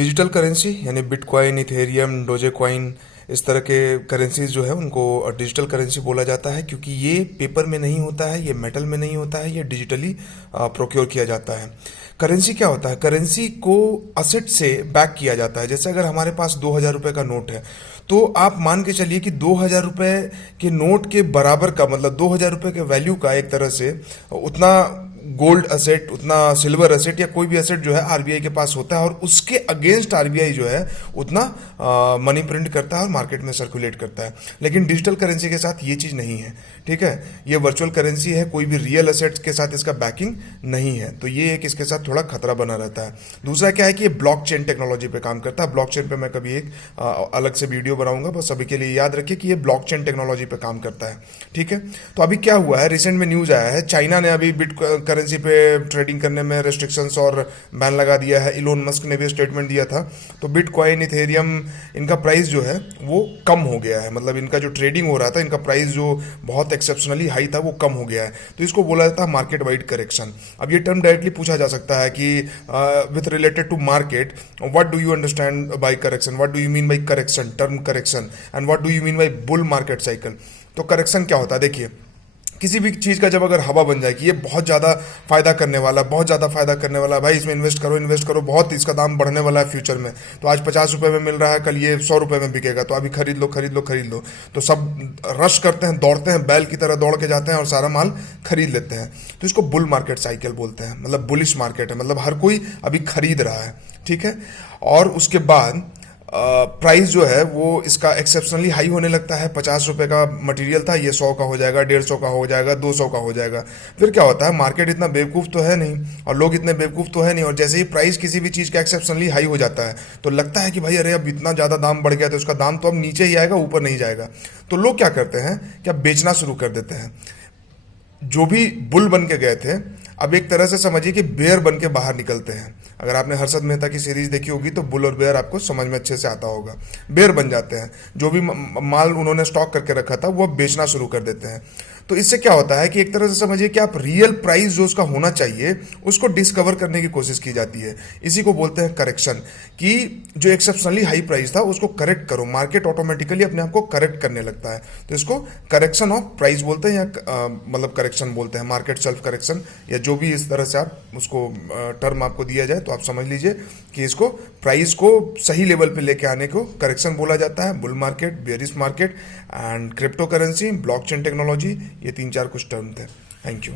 Digital currency यानी bitcoin, Ethereum, डोजेकॉइन, इस तरह के करेंसीज जो है उनको डिजिटल करेंसी बोला जाता है, क्योंकि ये पेपर में नहीं होता है, ये मेटल में नहीं होता है, ये डिजिटली प्रोक्योर किया जाता है। करेंसी क्या होता है? करेंसी को असेट से बैक किया जाता है। जैसे अगर हमारे पास 2,000 रुपये का नोट है, तो आप मान के चलिए कि 2,000 रुपये के नोट के बराबर का, मतलब 2,000 रुपये के वैल्यू का एक तरह से उतना गोल्ड असेट, उतना सिल्वर असेट या कोई भी असेट जो है आरबीआई के पास होता है, और उसके अगेंस्ट आरबीआई जो है उतना मनी प्रिंट करता है और मार्केट में सर्कुलेट करता है। लेकिन डिजिटल करेंसी के साथ ये चीज़ नहीं है, ठीक है। ये वर्चुअल करेंसी है, कोई भी रियल असेट्स के साथ इसका बैकिंग नहीं है, तो ये एक इसके साथ थोड़ा खतरा बना रहता है। दूसरा क्या है कि ये ब्लॉकचेन टेक्नोलॉजी पे काम करता है। ब्लॉकचेन पे मैं कभी एक अलग से वीडियो बनाऊंगा, बस अभी के लिए याद रखिए कि ये ब्लॉकचेन टेक्नोलॉजी पे काम करता है, ठीक है। तो अभी क्या हुआ है, रिसेंट में न्यूज आया है, चाइना ने अभी बिट करेंसी पे ट्रेडिंग करने में रेस्ट्रिक्शंस और बैन लगा दिया है। इलोन मस्क ने भी स्टेटमेंट दिया था। तो बिटकॉइन, इथेरियम, इनका प्राइस जो है वो कम हो गया है, मतलब इनका जो ट्रेडिंग हो रहा था, इनका प्राइस जो बहुत एक्सेप्शनली हाई था वो कम हो गया है। तो इसको बोला जाता है मार्केट वाइड करेक्शन। अब ये टर्म डायरेक्टली पूछा जा सकता है कि with related to market, what do you understand by correction, what do you mean by correction, term correction, and what do you mean by bull market cycle. तो correction क्या होता है? देखिए, किसी भी चीज़ का जब अगर हवा बन जाए कि ये बहुत ज़्यादा फायदा करने वाला, बहुत ज़्यादा फायदा करने वाला है, भाई इसमें इन्वेस्ट करो, बहुत इसका दाम बढ़ने वाला है फ्यूचर में, तो आज 50 रुपये में मिल रहा है, कल ये 100 रुपये में बिकेगा, तो अभी खरीद लो, तो सब रश करते हैं, दौड़ते हैं, बैल की तरह दौड़ के जाते हैं और सारा माल खरीद लेते हैं। तो इसको बुल मार्केट साइकिल बोलते हैं, मतलब बुलिश मार्केट है, मतलब हर कोई अभी खरीद रहा है, ठीक है। और उसके बाद प्राइस जो है वो इसका एक्सेप्शनली हाई होने लगता है। 50 रुपये का मटेरियल था, ये 100 का हो जाएगा, 150 का हो जाएगा, 200 का हो जाएगा। फिर क्या होता है, मार्केट इतना बेवकूफ़ तो है नहीं और लोग इतने बेवकूफ़ तो है नहीं, और जैसे ही प्राइस किसी भी चीज़ का एक्सेप्शनली हाई हो जाता है तो लगता है कि भाई अरे अब इतना ज़्यादा दाम बढ़ गया, तो उसका दाम तो अब नीचे ही आएगा, ऊपर नहीं जाएगा। तो लोग क्या करते हैं, क्या बेचना शुरू कर देते हैं। जो भी बुल बन के गए थे, अब एक तरह से समझिए कि बेयर बन के बाहर निकलते हैं। अगर आपने हर्षद मेहता की सीरीज देखी होगी तो बुल और बेयर आपको समझ में अच्छे से आता होगा। बेयर बन जाते हैं, जो भी माल उन्होंने स्टॉक करके रखा था वो बेचना शुरू कर देते हैं। तो इससे क्या होता है कि एक तरह से समझिए कि आप रियल प्राइस जो उसका होना चाहिए उसको डिस्कवर करने की कोशिश की जाती है। इसी को बोलते हैं करेक्शन, कि जो एक्सेप्शनली हाई प्राइस था उसको करेक्ट करो, मार्केट ऑटोमेटिकली अपने आप को करेक्ट करने लगता है। तो इसको करेक्शन ऑफ प्राइस बोलते हैं, या मतलब करेक्शन बोलते हैं, मार्केट सेल्फ करेक्शन, या जो भी इस तरह से आप उसको टर्म आपको दिया जाए तो आप समझ लीजिए कि इसको प्राइस को सही लेवल पे लेके आने को करेक्शन बोला जाता है। Bull market, bearish market and crypto currency, blockchain technology, ये 3-4 कुछ टर्म थे। Thank you.